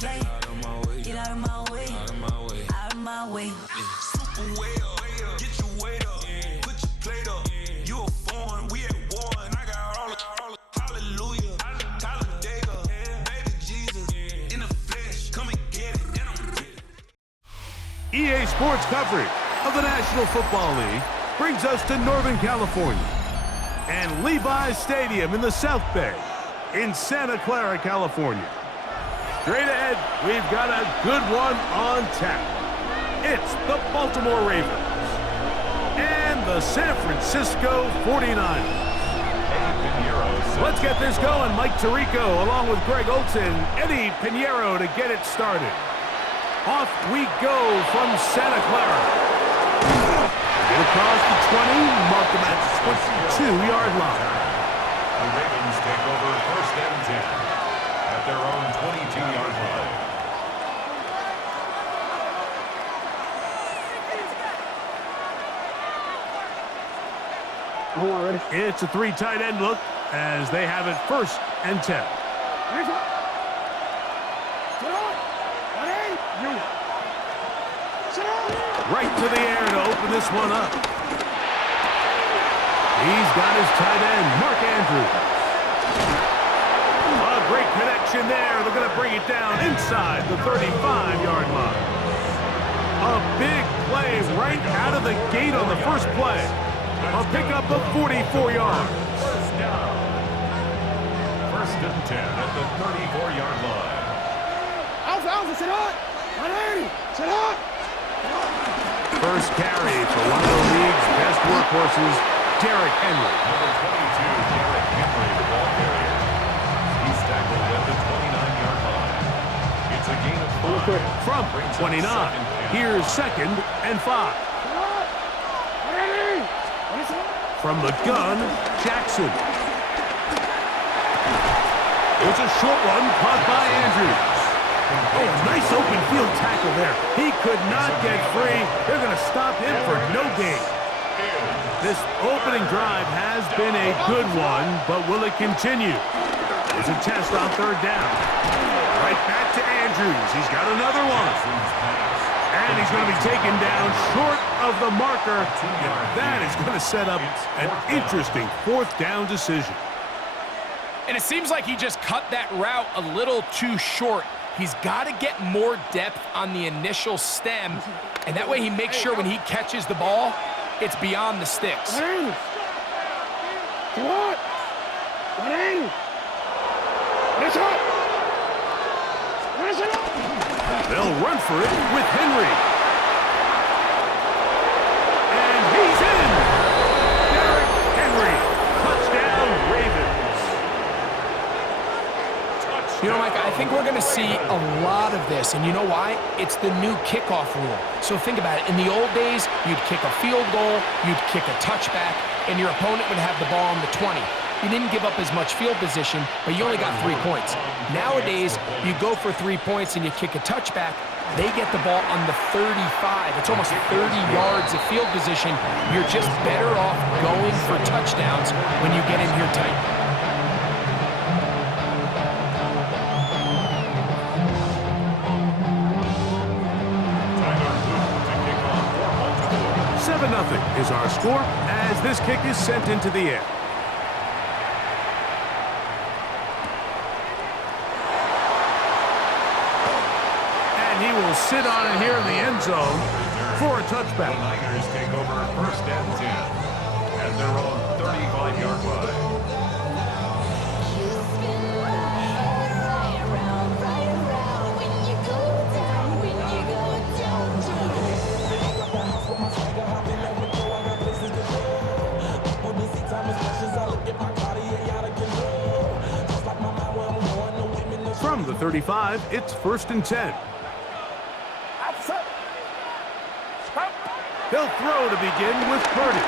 play. Get out of my way. Out of my way. Super way up. Get your weight up. Put your plate up. You a foreign. We at war. And I got all the hallelujah. Talladega. Baby Jesus. In the flesh. Come and get it. EA Sports coverage of the National Football League brings us to Northern California and Levi's Stadium in the South Bay in Santa Clara, California. Straight ahead, we've got a good one on tap. It's the Baltimore Ravens and the San Francisco 49ers. Let's get this going. Mike Tirico along with Greg Olson, Eddie Pinheiro to get it started. Off we go from Santa Clara. Get across the 20, mark them at 22-yard line. The Ravens take over 1st and 10 at their own 22-yard line. It's a 3 tight end look as they have it 1st and 10. Right to the air to open this one up. He's got his tight end, Mark Andrews. A great connection there. They're going to bring it down inside the 35-yard line. A big play right out of the gate on the first play. A pickup of 44 yards. 1st and 10 at the 34-yard line. Alpha, sit up! 180, sit up! First carry for one of the league's best workhorses, Derrick Henry. Number 22, Derrick Henry, the ball carrier. He's tackled at the 29-yard line. It's a gain of 5. From 29, here's 2nd and 5. From the gun, Jackson. It's a short one caught by Andrews. Oh, a nice open field tackle there. He could not get free. They're going to stop him for no gain. This opening drive has been a good one, but will it continue? It's a test on 3rd down. Right back to Andrews. He's got another one. And he's going to be taken down short of the marker. That is going to set up an interesting 4th down decision. And it seems like he just cut that route a little too short. He's got to get more depth on the initial stem, and that way he makes sure when he catches the ball, it's beyond the sticks. They'll run for it with Henry. And he's in! Derrick Henry, touchdown Ravens. You know, Mike, I think we're going to see a lot of this, and you know why? It's the new kickoff rule. So think about it. In the old days, you'd kick a field goal, you'd kick a touchback, and your opponent would have the ball on the 20. You didn't give up as much field position, but you only got 3 points. Nowadays, you go for 3 points and you kick a touchback, they get the ball on the 35. It's almost 30 yards of field position. You're just better off going for touchdowns when you get in here tight. Nothing is our score as this kick is sent into the air. And he will sit on it here in the end zone for a touchback. The Niners take over 1st and 10 at their own 35-yard line. From the 35, it's 1st and 10. He'll throw to begin with Purdy.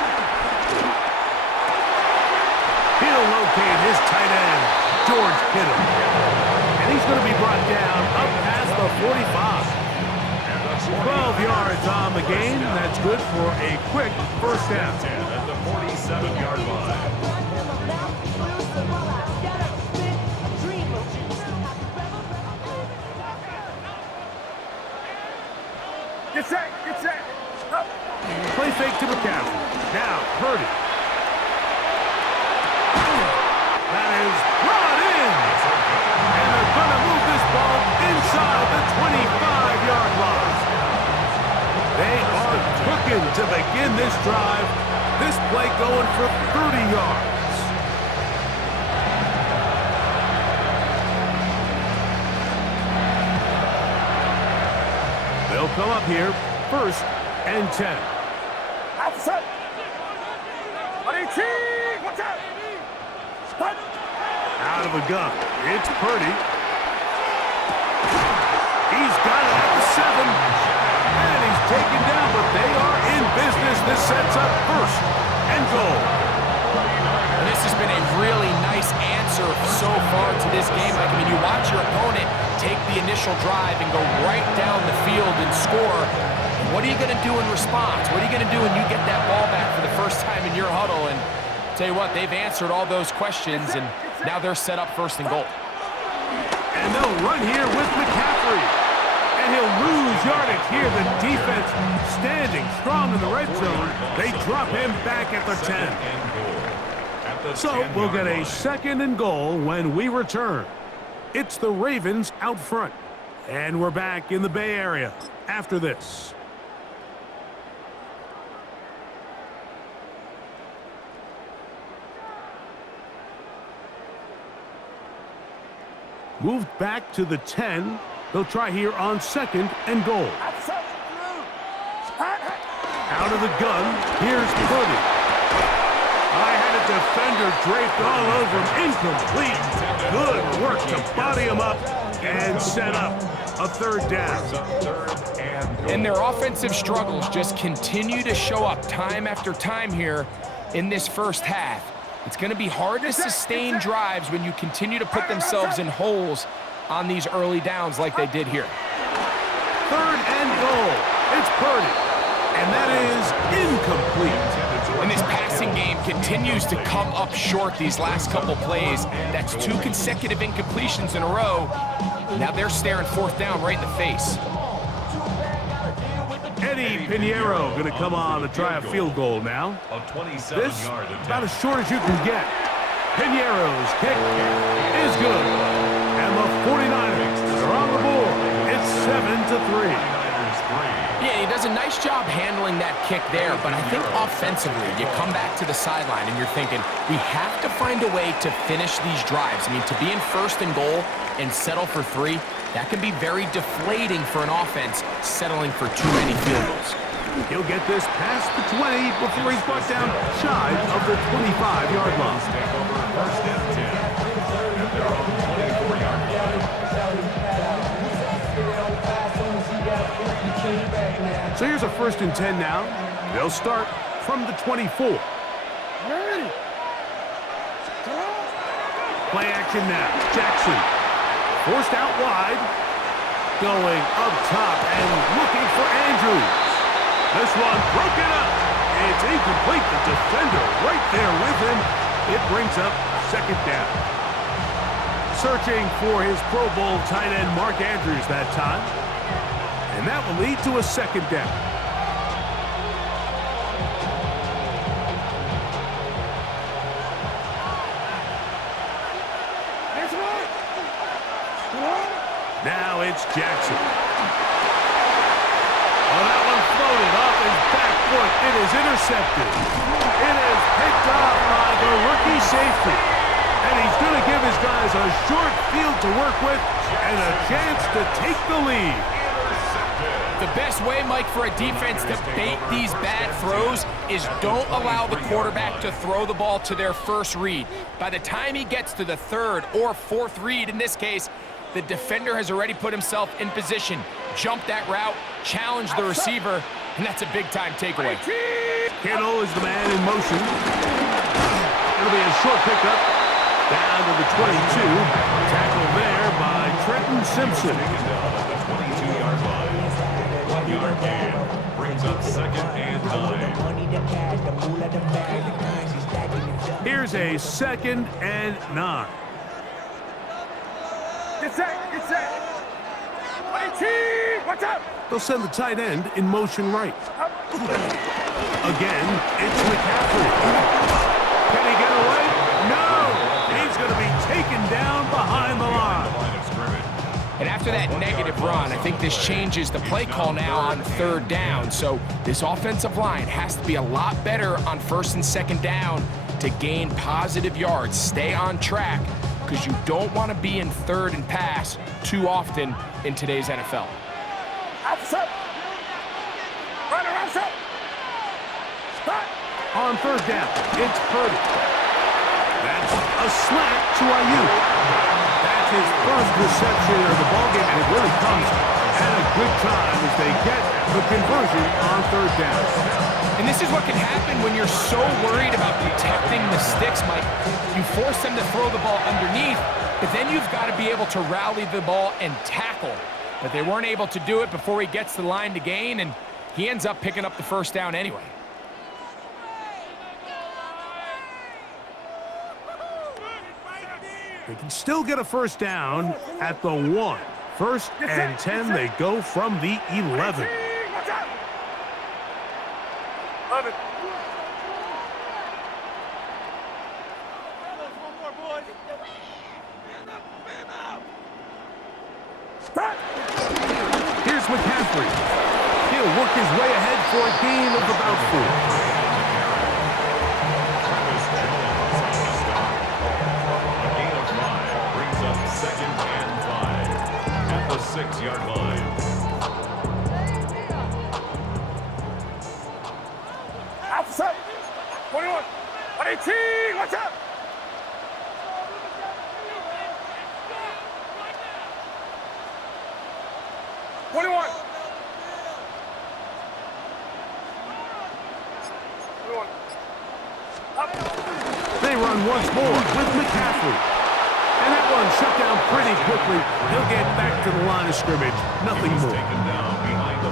He'll locate his tight end, George Kittle. And he's going to be brought down up past the 45. 12 yards on the game. That's good for a quick 1st down. At the 47-yard line. Get set. Get set. Up. Play fake to McCaffrey. Now, Purdy. That is brought in. And they're going to move this ball inside the 25-yard line. They are cooking to begin this drive. This play going for 30 yards. They'll come up here, 1st and 10. Outside. 18. Watch out. Cut. Out of the gun, it's Purdy. He's got it at the 7. And he's taken down, but they are in business. This sets up 1st and goal. And this has been a really nice answer so far to this game. Like, I mean, you watch your opponent take the initial drive and go right down the field and score. What are you going to do in response? What are you going to do when you get that ball back for the first time in your huddle? And tell you what, they've answered all those questions, and now they're set up 1st and goal. And they'll run here with McCaffrey. And he'll lose yardage here. The defense standing strong in the red zone. They drop him back at the 10. So we'll get a 2nd and goal when we return. It's the Ravens out front. And we're back in the Bay Area after this. Moved back to the 10. They'll try here on 2nd and goal. Out of the gun, here's Purdy. I had a defender draped all over him, incomplete. Good work to body him up and set up a 3rd down. And their offensive struggles just continue to show up time after time here in this 1st half. It's going to be hard to sustain drives when you continue to put themselves in holes on these early downs like they did here. 3rd and goal. It's Purdy. And that is incomplete. And this passing game continues to come up short these last couple plays. That's 2 consecutive incompletions in a row. Now they're staring 4th down right in the face. Eddie Pinheiro going to come on to try a field goal now. This about as short as you can get. Pinheiro's kick is good. And the 49ers are on the board. It's 7-3. Yeah, he does a nice job handling that kick there, but I think offensively, you come back to the sideline and you're thinking, we have to find a way to finish these drives. I mean, to be in 1st and goal and settle for 3, that can be very deflating for an offense settling for too many field goals. He'll get this past the 20 before he's brought down shy of the 25-yard line. Take over 1st and 10. And they're on the 24-yard line. So here's a 1st and 10 now. They'll start from the 24. Play action now. Jackson forced out wide. Going up top and looking for Andrews. This one broken up. It's incomplete. The defender right there with him. It brings up 2nd down. Searching for his Pro Bowl tight end Mark Andrews that time. And that will lead to a 2nd down. Now it's Jackson. Oh, that one floated off his back foot. It is intercepted. It is picked off by the rookie safety. And he's going to give his guys a short field to work with and a chance to take the lead. The best way, Mike, for a defense to bait these bad throws is don't allow the quarterback to throw the ball to their 1st read. By the time he gets to the 3rd or 4th read, in this case, the defender has already put himself in position, jumped that route, challenged the receiver, and that's a big-time takeaway. Kittle is the man in motion. It'll be a short pickup down to the 22. Tackle there by Trenton Simpson. The 22-yard line. 1-yard gain brings up 2nd and 9. Here's a 2nd and 9. Get set. Get set. 18. They'll send the tight end in motion right. Again, it's McCaffrey. Can he get away? No! He's going to be taken down behind the line. And after that negative run, I think this changes the play call now on third down. So this offensive line has to be a lot better on first and second down to gain positive yards. Stay on track, because you don't want to be in third and pass too often in today's NFL. On third down, it's Purdy. That's a slant to IU. That's his first reception of the ballgame, and it really comes at a good time as they get the conversion on third down. And this is what can happen when you're so worried about protecting the sticks, Mike. You force them to throw the ball underneath, but then you've got to be able to rally the ball and tackle. But they weren't able to do it before he gets to the line to gain, and he ends up picking up the first down anyway. They can still get a first down at the 1. First and 10, they go from the 11. Here's McCaffrey. He'll work his way ahead for a gain of about 4. Second and 5 at the 6-yard line. Outside. 21. 18. Watch out. They run once more with McCaffrey. And that one shut down pretty quickly. He'll get back to the line of scrimmage. Nothing more.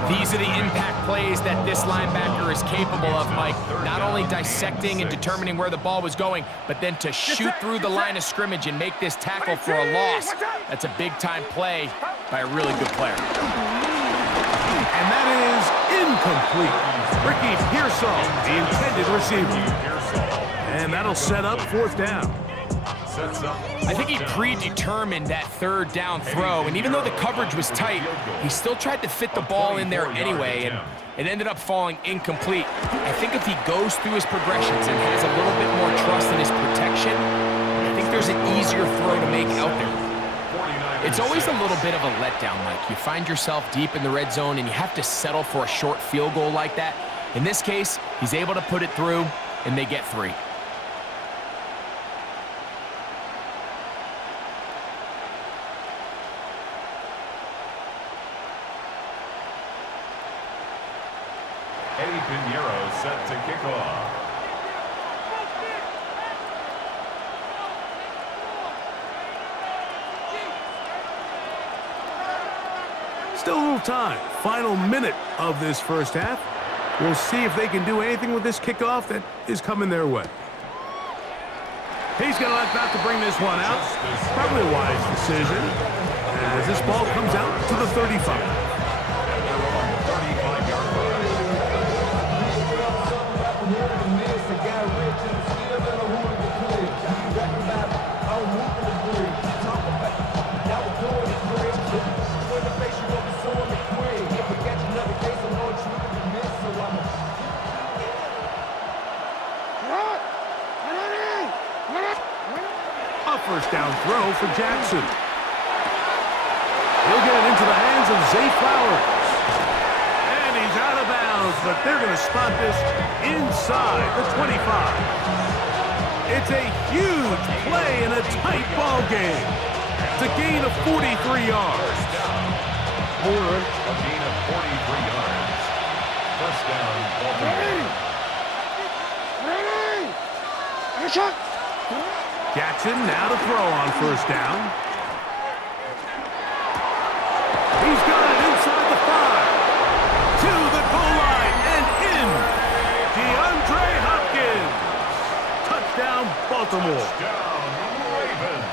These are the impact plays that this linebacker is capable of, Mike. Not only dissecting and determining where the ball was going, but then to shoot through the line of scrimmage and make this tackle for a loss. That's a big-time play by a really good player. And that is incomplete. Ricky Pearsall, the intended receiver. And that'll set up fourth down. I think he predetermined that third down throw, and even though the coverage was tight, he still tried to fit the ball in there anyway, and it ended up falling incomplete. I think if he goes through his progressions and has a little bit more trust in his protection, I think there's an easier throw to make out there. It's always a little bit of a letdown, Mike. You find yourself deep in the red zone, and you have to settle for a short field goal like that. In this case, he's able to put it through, and they get 3. Set to kick off. Still a little time. Final minute of this first half. We'll see if they can do anything with this kickoff that is coming their way. He's going to about to bring this one out. Probably a wise decision. As this ball comes out to the 35. First down throw for Jackson. He'll get it into the hands of Zay Flowers. And he's out of bounds, but they're going to spot this inside the 25. It's a huge play in a tight ball game. It's a gain of 43 yards. A gain of 43 yards. First down, Baltimore. Jackson now to throw on first down. He's got it inside the 5. To the goal line and in. DeAndre Hopkins. Touchdown, Baltimore. Touchdown, Ravens.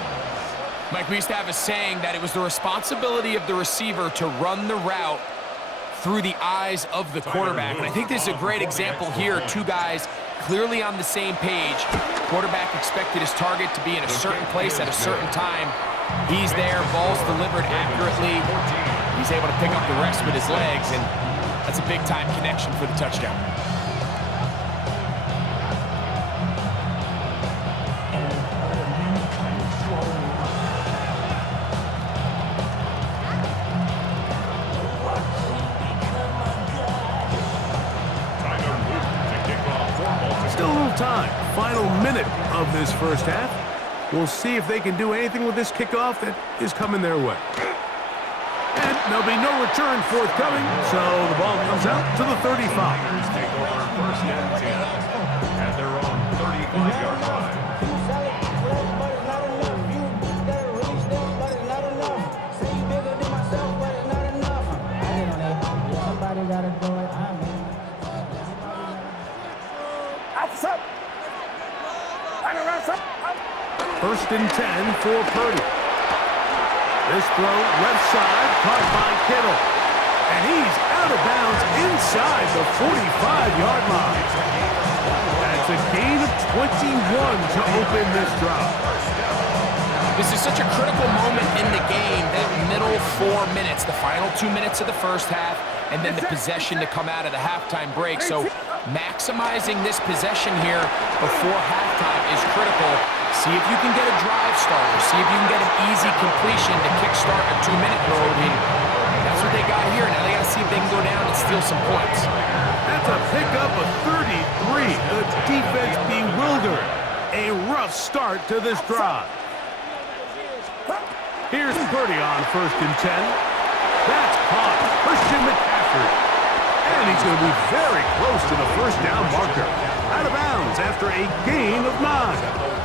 Mike, we used to have a saying that it was the responsibility of the receiver to run the route through the eyes of the quarterback. And I think this is a great example here. Two guys clearly on the same page. Quarterback expected his target to be in a certain place at a certain time. He's there, ball's delivered accurately. He's able to pick up the rest with his legs, and that's a big-time connection for the touchdown. Still a little time. Final minute of this first half. We'll see if they can do anything with this kickoff that is coming their way. And there'll be no return forthcoming, so the ball comes out to the 35. Take over first and 10 at their own 35-yard line. First and 10 for Purdy. This throw left side caught by Kittle. And he's out of bounds inside the 45-yard line. That's a gain of 21 to open this drive. This is such a critical moment in the game, that middle 4 minutes, the final 2 minutes of the first half, and then the possession to come out of the halftime break. So maximizing this possession here before halftime is critical. See if you can get a drive starter. See if you can get an easy completion to kickstart a 2-minute road. And that's what they got here. Now they got to see if they can go down and steal some points. That's a pickup of 33. The defense bewildered. A rough start to this drive. Here's Purdy on first and 10. That's caught. Christian McCaffrey. And he's going to be very close to the first down marker. Out of bounds after a gain of 9.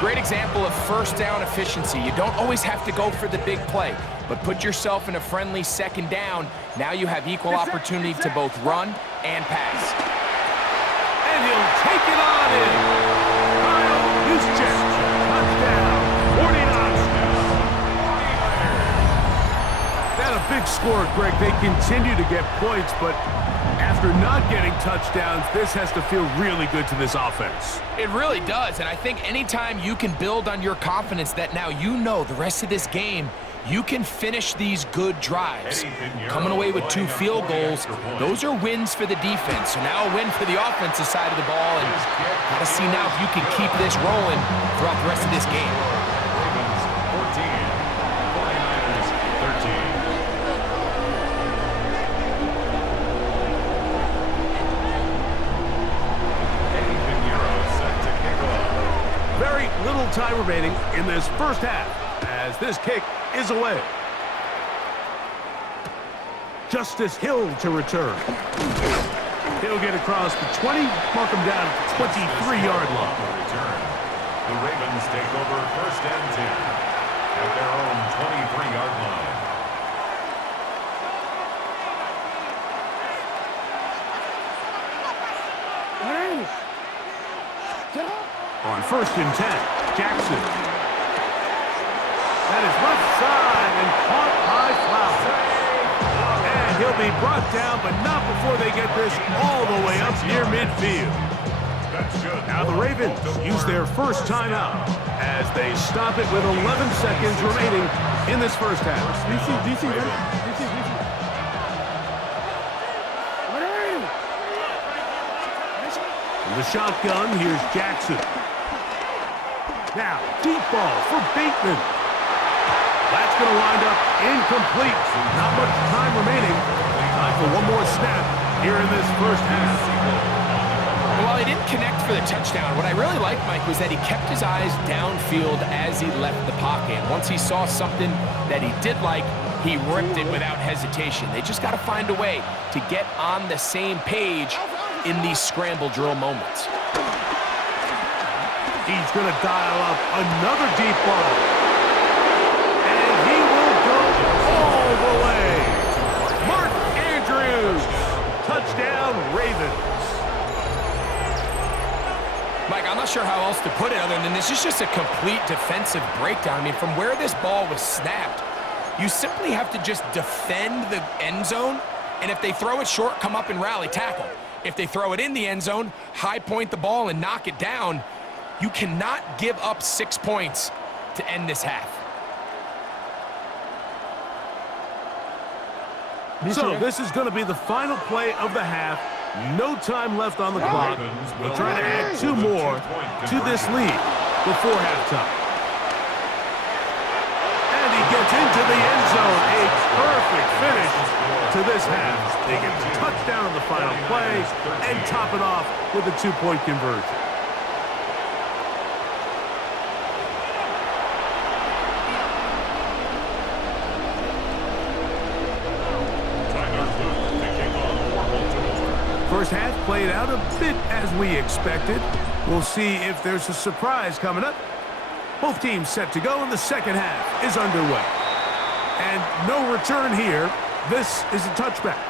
Great example of first down efficiency. You don't always have to go for the big play, but put yourself in a friendly second down. Now you have equal opportunity to both run and pass. And he'll take it on in. Kyle Juszczyk, touchdown, 49ers. That's a big score, Greg. They continue to get points, but after not getting touchdowns, this has to feel really good to this offense. It really does, and I think anytime you can build on your confidence that now you know the rest of this game, you can finish these good drives. Coming away with 2 field goals, those are wins for the defense. So now a win for the offensive side of the ball, and got to see now if you can keep this rolling throughout the rest of this game. Ravens 14, 49ers 13. Very little time remaining in this first half as this kick is away. Justice Hill to return. He'll get across the 20, mark him down at the 23-yard line. The Ravens take over first and 10 at their own 23-yard line. On first and 10, Jackson. That is left side and caught by Flowers. And he'll be brought down, but not before they get this all the way up near midfield. Now the Ravens use their first timeout as they stop it with 11 seconds remaining in this first half. DC, ready? DC. From the shotgun, here's Jackson. Now, deep ball for Bateman. That's going to wind up incomplete. Not much time remaining. Time for one more snap here in this first half. While he didn't connect for the touchdown, what I really liked, Mike, was that he kept his eyes downfield as he left the pocket. Once he saw something that he did like, he ripped it without hesitation. They just got to find a way to get on the same page in these scramble drill moments. He's going to dial up another deep ball. And he will go all the way. Mark Andrews. Touchdown, Ravens. Mike, I'm not sure how else to put it other than this is just a complete defensive breakdown. I mean, from where this ball was snapped, you simply have to just defend the end zone And if they throw it short, come up and rally tackle. If they throw it in the end zone, high point the ball and knock it down. You cannot give up 6 points to end this half. So this is going to be the final play of the half. No time left on the clock. We'll try to add 2 more to this lead before halftime. And he gets into the end zone. A perfect finish to this half. They get the touchdown on the final play and top it off with a 2-point conversion. First half played out a bit as we expected. We'll see if there's a surprise coming up. Both teams set to go, and the second half is underway. And no return here. This is a touchback.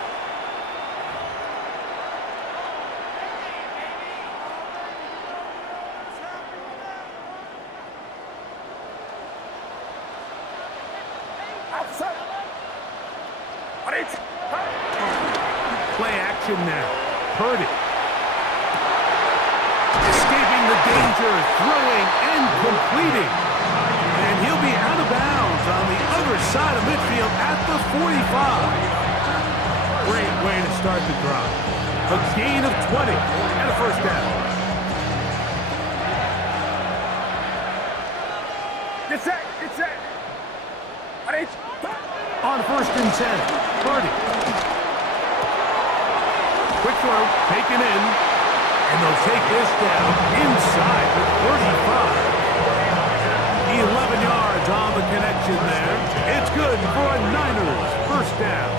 Play action now. Purdy. Escaping the danger, throwing and completing. And he'll be out of bounds on the other side of midfield at the 45. Great way to start the drive. A gain of 20 and a first down. Get set, get set. On 1st and 10, Purdy. Quick throw, taken in, and they'll take this down inside the 35. 11 yards on the connection there. It's good for a Niners first down.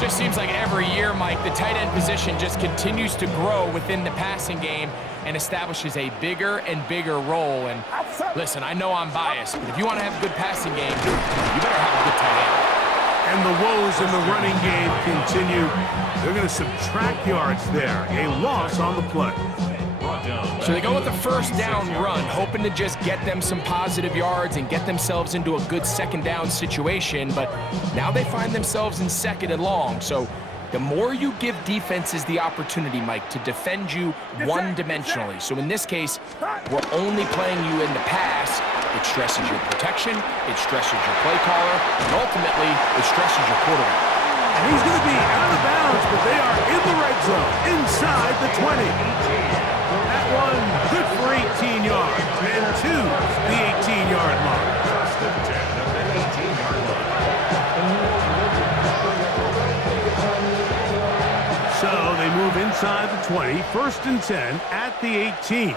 Just seems like every year, Mike, the tight end position just continues to grow within the passing game and establishes a bigger and bigger role. And listen, I know I'm biased, but if you want to have a good passing game, you better have a good tight end. And the woes in the running game continue. They're going to subtract yards there. A loss on the play. So they go with the first down run, hoping to just get them some positive yards and get themselves into a good second down situation. But now they find themselves in 2nd and long. So the more you give defenses the opportunity, Mike, to defend you one-dimensionally. So in this case, we're only playing you in the pass. It stresses your protection, it stresses your play caller, and ultimately, it stresses your quarterback. And he's going to be out of bounds, but they are in the red zone, inside the 20. That one, good for 18 yards, and 2, the 18-yard line. So they move inside the 20, 1st and 10 at the 18.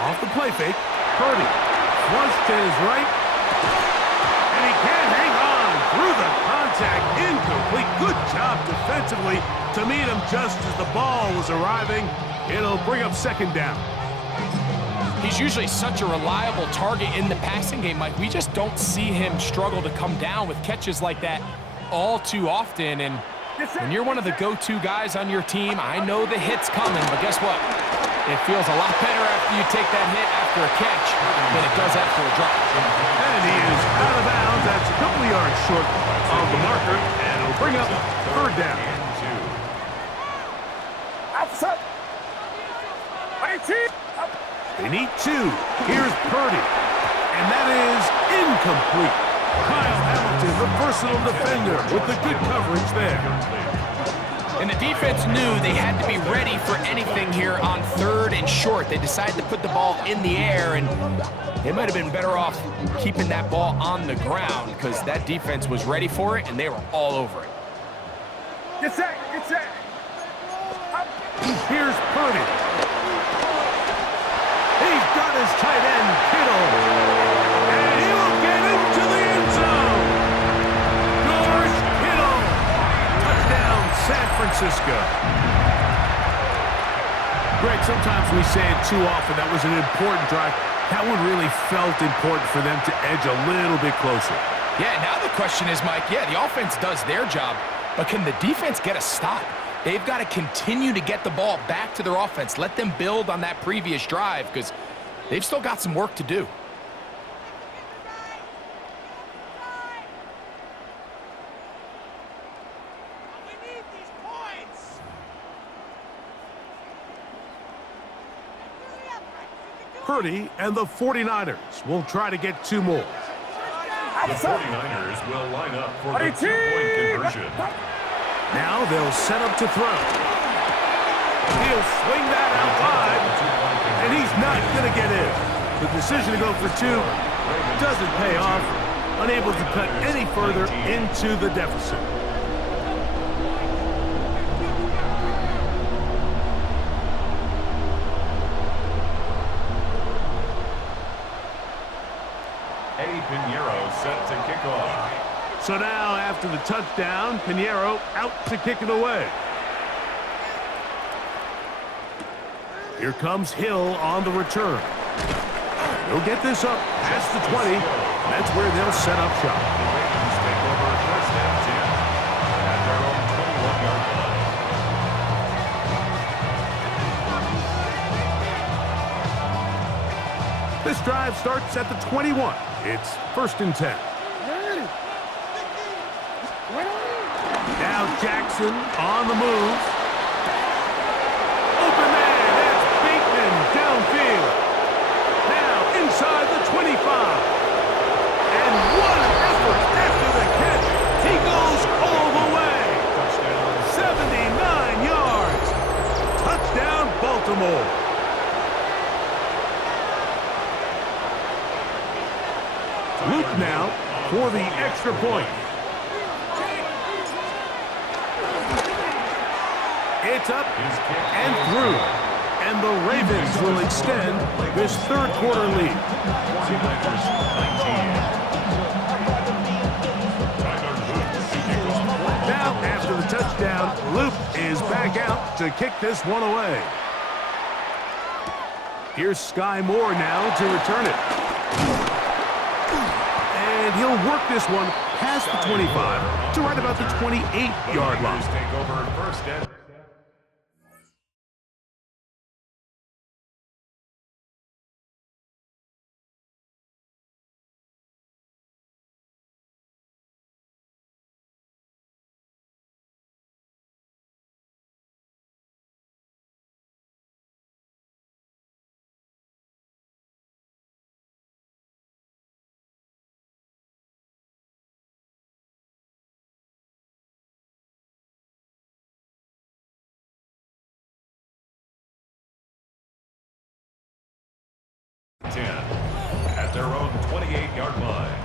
Off the play fake, Purdy flush to his right, and he can't hang on through the contact, incomplete. Good job defensively to meet him just as the ball was arriving. It'll bring up 2nd down. He's usually such a reliable target in the passing game, Mike. We just don't see him struggle to come down with catches like that all too often. And when you're one of the go-to guys on your team, I know the hit's coming, but guess what? It feels a lot better after you take that hit after a catch than it does after a drop. And he is out of bounds. That's a couple of yards short of the marker, and it'll bring up 3rd down. They need 2. Here's Purdy, and that is incomplete. Kyle Hamilton, the versatile defender, with the good coverage there. And the defense knew they had to be ready for anything here on 3rd and short. They decided to put the ball in the air, and they might have been better off keeping that ball on the ground because that defense was ready for it, and they were all over it. Get set, get set. Here's Purdy. He's got his tight end, Kittle. And he will get into the end zone. George Kittle. Touchdown, San Francisco. Greg, sometimes we say it too often. That was an important drive. That one really felt important for them to edge a little bit closer. Yeah, now the question is, Mike, yeah, the offense does their job, but can the defense get a stop? They've got to continue to get the ball back to their offense. Let them build on that previous drive because they've still got some work to do. Purdy and the 49ers will try to get 2 more. The 49ers will line up for the 2-point conversion. Now they'll set up to throw. He'll swing that out wide, and he's not going to get in. The decision to go for 2 doesn't pay off, unable to cut any further into the deficit. Pinheiro set to kick off. So now, after the touchdown, Pinheiro out to kick it away. Here comes Hill on the return. He'll get this up past the 20. That's where they'll set up shop. The Ravens take over first and 10 at their own 21-yard line. This drive starts at the 21. It's first and 10. Now Jackson on the move. Open man, that's Bateman downfield. Now inside the 25. And what an effort after the catch. He goes all the way. Touchdown. 79 yards. Touchdown, Baltimore. Luke now for the extra point. It's up and through. And the Ravens will extend this third quarter lead. 49ers 19. Now, after the touchdown, Luke is back out to kick this one away. Here's Sky Moore now to return it. And he'll work this one past the 25 to right about the 28-yard line. Take over first and at their own 28-yard line.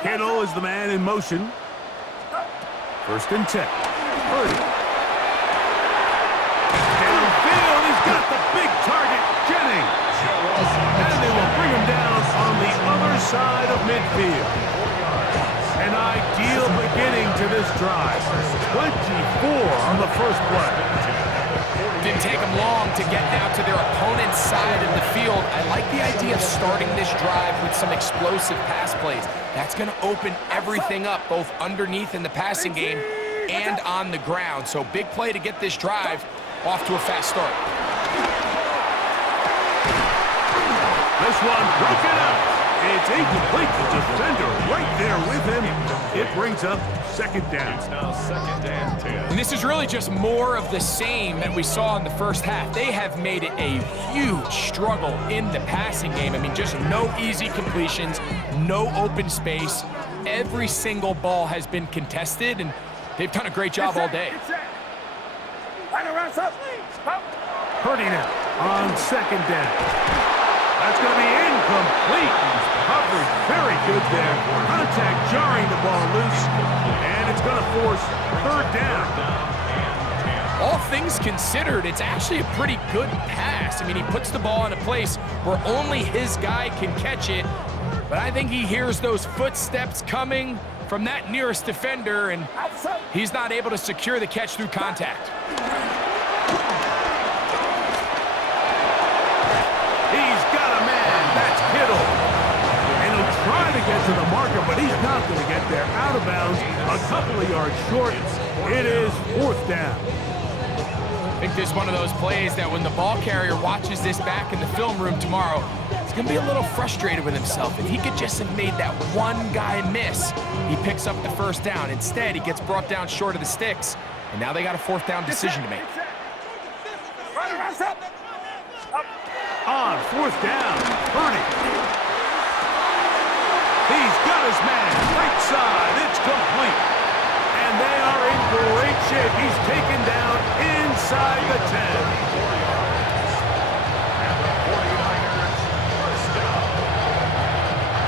Kittle is the man in motion. First and 10. Purdy. Downfield, he's got the big target, Jennings. And they will bring him down on the other side of midfield. An ideal beginning to this drive. 24 on the first play. Didn't take them long to get now to their opponent's side of the field. I like the idea of starting this drive with some explosive pass plays. That's going to open everything up, both underneath in the passing game and on the ground. So big play to get this drive off to a fast start. This one broken up. It's incomplete. The defender right there with him. It brings up second down. It's now second and 10. And this is really just more of the same that we saw in the first half. They have made it a huge struggle in the passing game. I mean, just no easy completions, no open space. Every single ball has been contested, and they've done a great job all day. Purdy now on second down. That's going to be incomplete. Coverage very good there. Contact jarring the ball loose, and it's going to force third down. All things considered, it's actually a pretty good pass. I mean, he puts the ball in a place where only his guy can catch it, but I think he hears those footsteps coming from that nearest defender, and he's not able to secure the catch through contact. He's got a man. That's Kittle. And he'll try to get to the marker, but he's not going to get there. Out of bounds, a couple of yards short. It is 4th down. I think this is one of those plays that when the ball carrier watches this back in the film room tomorrow, he's going to be a little frustrated with himself. If he could just have made that one guy miss, he picks up the 1st down. Instead, he gets brought down short of the sticks, and now they got a 4th down decision to make. On 4th down, Purdy. He's got his man right side. It's complete. And they are in great shape. He's taken down inside the 10. And the 49ers first down.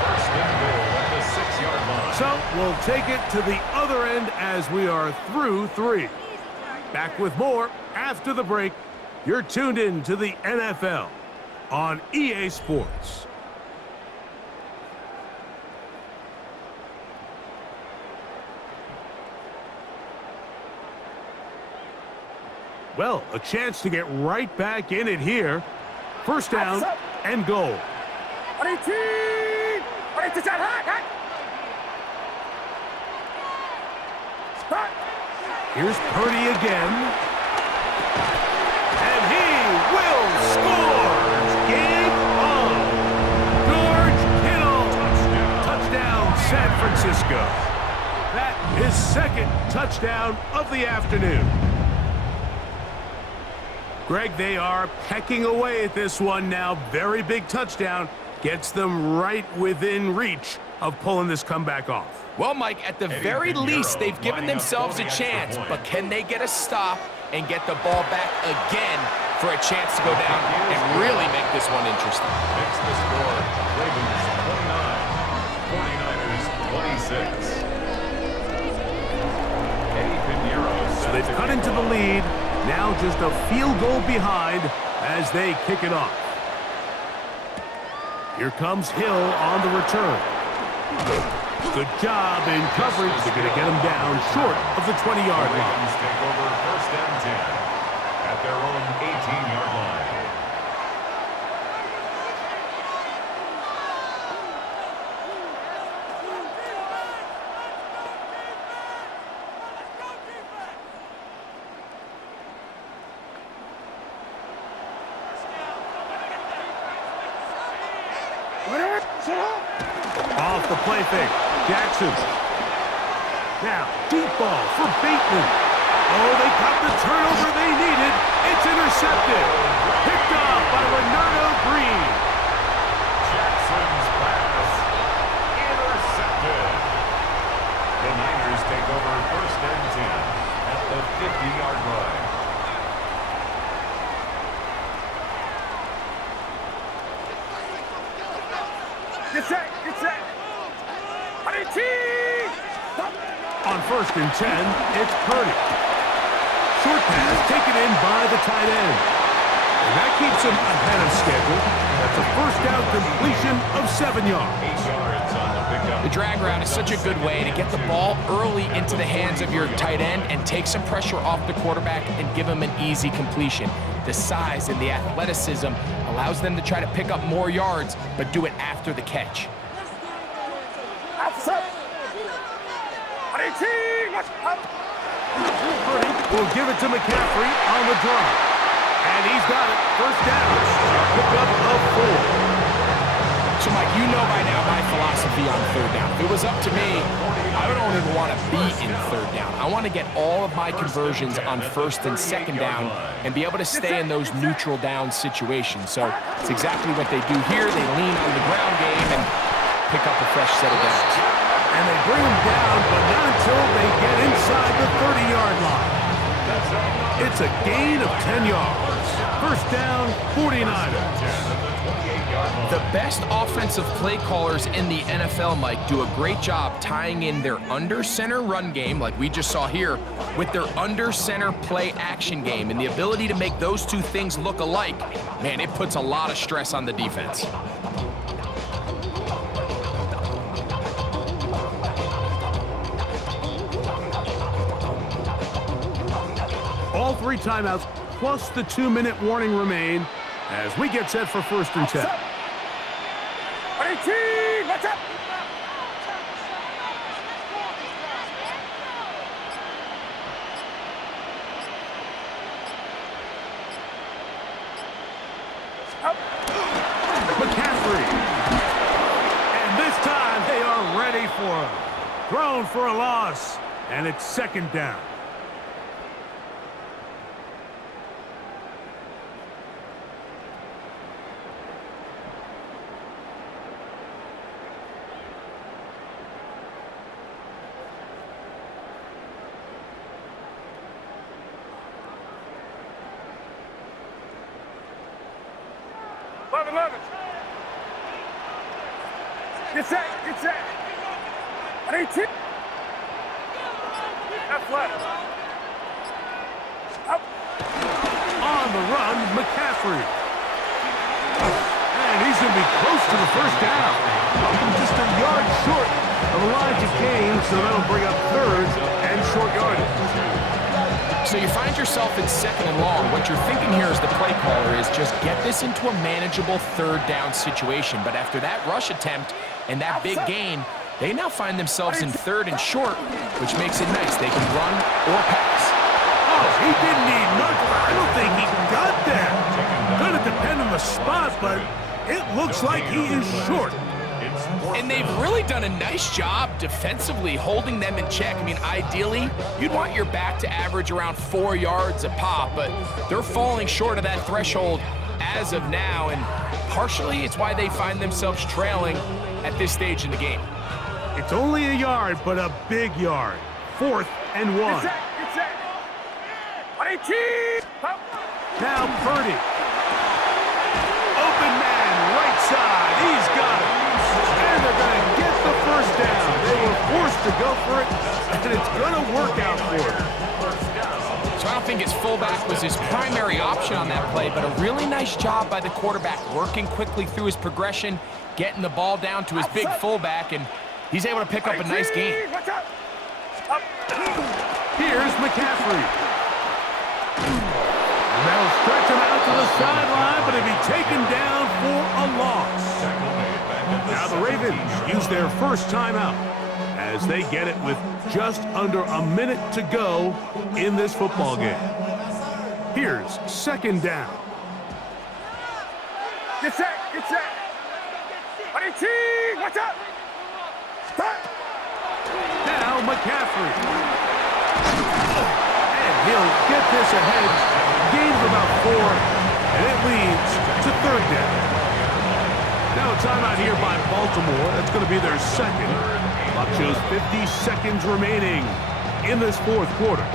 First and goal at the 6-yard line. So we'll take it to the other end as we are through 3. Back with more after the break. You're tuned in to the NFL on EA Sports. Well, a chance to get right back in it here. 1st down and goal. Here's Purdy again. And he will score! Game on! George Kittle! Touchdown, San Francisco. That is 2nd touchdown of the afternoon. Greg, they are pecking away at this one now. Very big touchdown. Gets them right within reach of pulling this comeback off. Well, Mike, at the very least, they've given themselves a chance, but can they get a stop and get the ball back again for a chance to go down and really make this one interesting? Makes the score Ravens 29, 49ers 26. So they've cut into the lead. Now just a field goal behind as they kick it off. Here comes Hill on the return. Good job in coverage. They're going to get him down short of the 20-yard line. Ravens take over 1st and 10 at their own 18-yard line. Off the play fake. Jackson. Now, deep ball for Bateman. Oh, they got the turnover they needed. It's intercepted. Picked off by Renardo Green. Jackson's pass intercepted. The Niners take over 1st and 10 at the 50-yard line. Get set! Get set! On 1st and 10, it's Purdy. Short pass taken in by the tight end. And that keeps him ahead of schedule. That's a 1st down completion of 7 yards. 8 yards on the pickup. The drag route is such a good way to get the ball early into the hands of your tight end and take some pressure off the quarterback and give him an easy completion. The size and the athleticism allows them to try to pick up more yards, but do it after the catch. Purdy will give it to McCaffrey on the draw. And he's got it. 1st down. Pick up of 4. So, Mike, you know by now my philosophy on 3rd down. If it was up to me, I don't even want to be in 3rd down. I want to get all of my conversions on 1st and 2nd down and be able to stay in those neutral down situations. So it's exactly what they do here. They lean on the ground game and pick up a fresh set of downs. And they bring him down, but not until they get inside the 30-yard line. It's a gain of 10 yards. 1st down, 49ers. The best offensive play callers in the NFL, Mike, do a great job tying in their under-center run game, like we just saw here, with their under-center play action game. And the ability to make those two things look alike, man, it puts a lot of stress on the defense. All 3 timeouts plus the 2-minute warning remain as we get set for 1st and 10. McCaffrey. And this time they are ready for him. Thrown for a loss, and it's second down. Get set, get set. 18. Left left. Up. On the run, McCaffrey. And he's going to be close to the first down. Just a yard short of the line to gain, so that'll bring up third and short yardage. So you find yourself in second and long. What you're thinking here as the play caller is just get this into a manageable third down situation. But after that rush attempt and that big gain, they now find themselves in third and short, which makes it nice. They can run or pass. Oh, he didn't need much. I don't think he got that. Gonna depend on the spot, but it looks like he is short. And they've really done a nice job defensively holding them in check. I mean, ideally, you'd want your back to average around 4 yards a pop, but they're falling short of that threshold as of now, and partially it's why they find themselves trailing at this stage in the game. It's only a yard, but a big yard. 4th and 1. Get set. 18. Now Purdy. Open man, right side. He's got it. And they're going to get the first down. They were forced to go for it, and it's going to work out for them. So I don't think his fullback was his primary option on that play, but a really nice job by the quarterback working quickly through his progression, getting the ball down to his big fullback, and he's able to pick up a nice gain. Here's McCaffrey. And they'll stretch him out to the sideline, but he'll be taken down for a loss. Now the Ravens use their first timeout as they get it with just under a minute to go in this football game. Here's second down. Get set. 18. Watch out. Now McCaffrey. And he'll get this ahead. Gain of about 4, and it leads to third down. Now a timeout here by Baltimore. That's going to be their second. Clock shows 50 seconds remaining in this fourth quarter.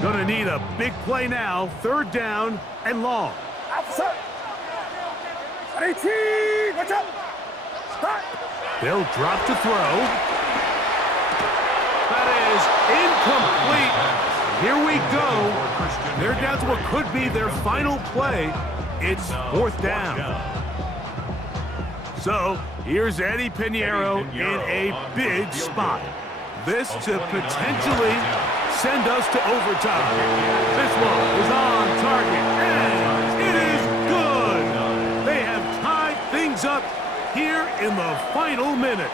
Gonna need a big play now. Third down and long. Outside. 18. Watch out. They'll drop to throw. That is incomplete. Here we go. They're down to what could be their final play. It's fourth down. So here's Eddie Pinheiro in a big spot. This to potentially send us to overtime. This one is on target, and it is good. They have tied things up here in the final minute.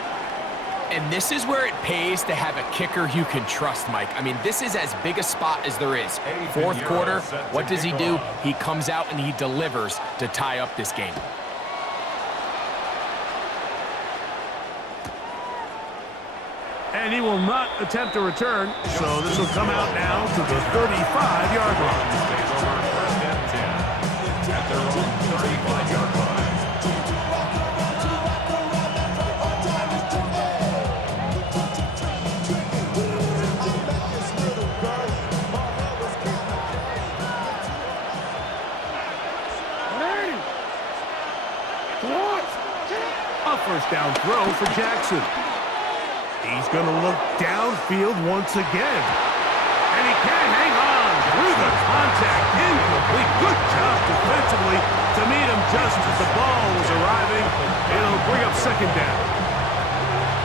And this is where it pays to have a kicker you can trust, Mike. I mean, this is as big a spot as there is. Fourth quarter, what does he do? He comes out and he delivers to tie up this game. And he will not attempt a return, so this will come out now to the 35-yard line. At their own 35-yard line. A first down throw for Jackson. He's going to look downfield once again. And he can't hang on through the contact. Incomplete. Good job defensively to meet him just as the ball was arriving. It'll bring up second down.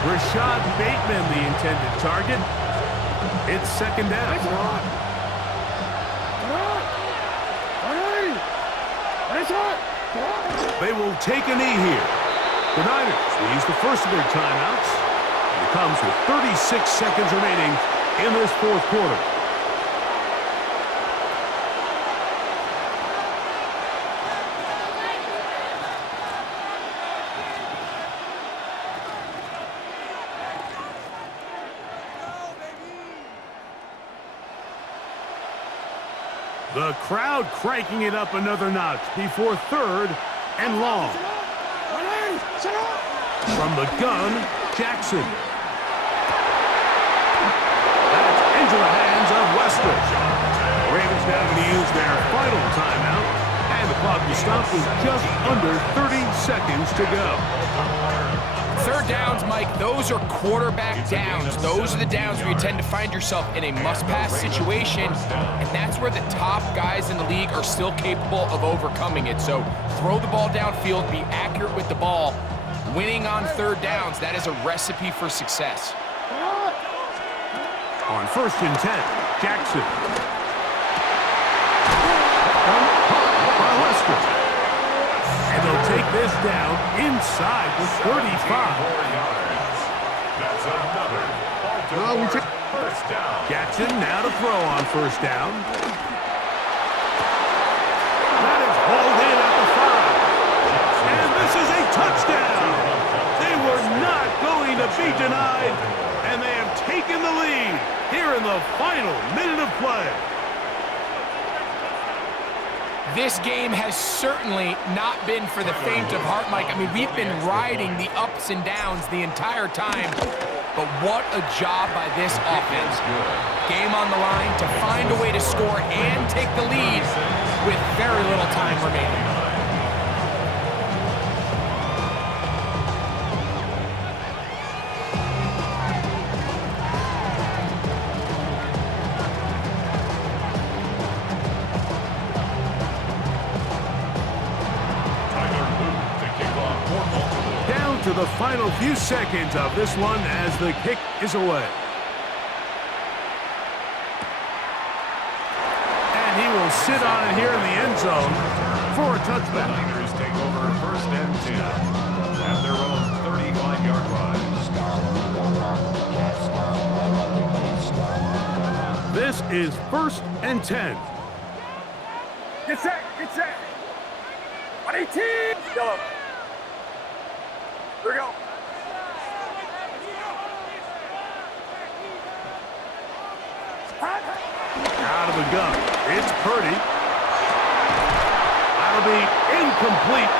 Rashad Bateman, the intended target. It's second down. Come on. They will take a knee here. The Niners will use the first of their timeouts. And it comes with 36 seconds remaining in this fourth quarter. The crowd cranking it up another notch before third and long. From the gun, Jackson. That's into the hands of Wester. The Ravens now going to use their final timeout, and the clock will stop with just under 30 seconds to go. Third downs, Mike, those are quarterback downs. Those are the downs where you tend to find yourself in a must-pass situation, and that's where the top guys in the league are still capable of overcoming it. So throw the ball downfield, be accurate with the ball. Winning on third downs, that is a recipe for success. On 1st and 10, Jackson. By Wester. And they'll take this down inside the 35. That's another first down. Jackson now to throw on 1st down. That is hauled in at the 5. And this is a touchdown. They were not going to be denied, and they have taken the lead here in the final minute of play. This game has certainly not been for the faint of heart, Mike. I mean, we've been riding the ups and downs the entire time, but what a job by this offense. Game on the line to find a way to score and take the lead with very little time remaining. To the final few seconds of this one as the kick is away. And he will sit on it here in the end zone for a touchback. The Niners take over 1st and 10 at their own 35-yard line. This is 1st and 10. Get set, get set. 118. Yellow. Here we go. Out of the gun. It's Purdy. That'll be incomplete.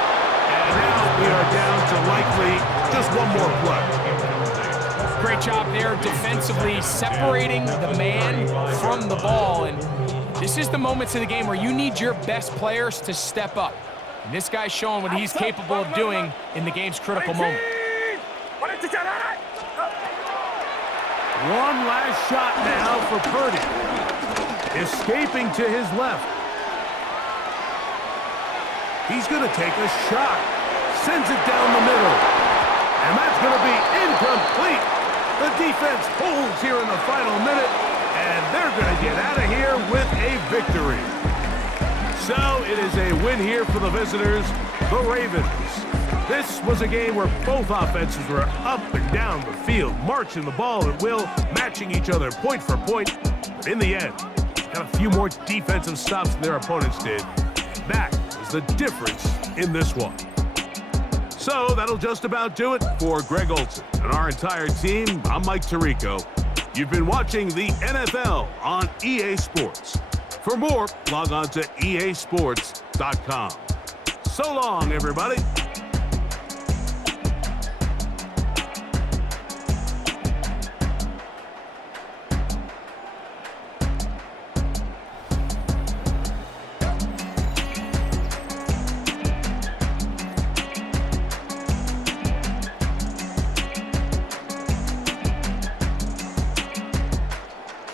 And now we are down to likely just one more play. Great job there defensively, separating the man from the ball. And this is the moments of the game where you need your best players to step up. And this guy's showing what he's capable of doing in the game's critical moment. One last shot now for Purdy. Escaping to his left. He's going to take a shot. Sends it down the middle. And that's going to be incomplete. The defense holds here in the final minute. And they're going to get out of here with a victory. So it is a win here for the visitors, the Ravens. This was a game where both offenses were up and down the field, marching the ball at will, matching each other point for point. But in the end, got a few more defensive stops than their opponents did. That was the difference in this one. So that'll just about do it for Greg Olson and our entire team. I'm Mike Tirico. You've been watching the NFL on EA Sports. For more, log on to easports.com. So long, everybody.